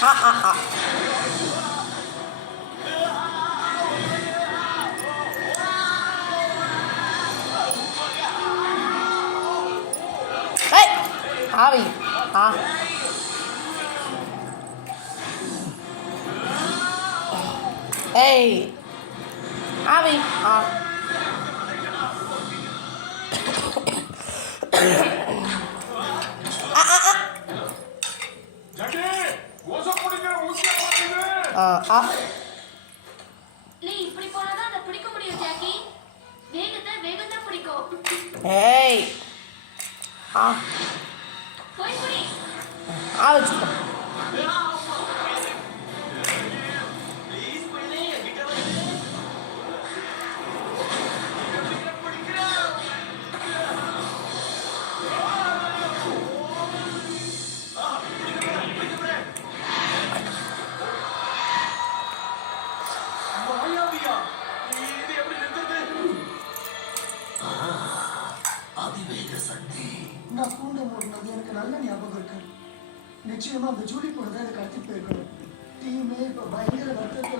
ஆ ஆ ஆ ஏய் ஆவி ஆ ஏய் ஆவி ஆ ஆ ஆ ஆ ஆ ஆ நீ இப்படி போனாதான் அதை பிடிக்க முடியும் ஜாக்கி. வேகத்தை வேகத்தை பிடிக்கும். ஏய் ஆ போய் புடி. ஆ வச்சுக்கோ அதிவேக சக்தி. நான் கூண்ட போடுனது எனக்கு நல்ல ஞாபகம் இருக்கு. நிச்சயமா அந்த ஜூலி கூட தான் எனக்கு கடத்தி போயிருக்கணும். டீமே இப்ப பயங்கர வருத்தத்தை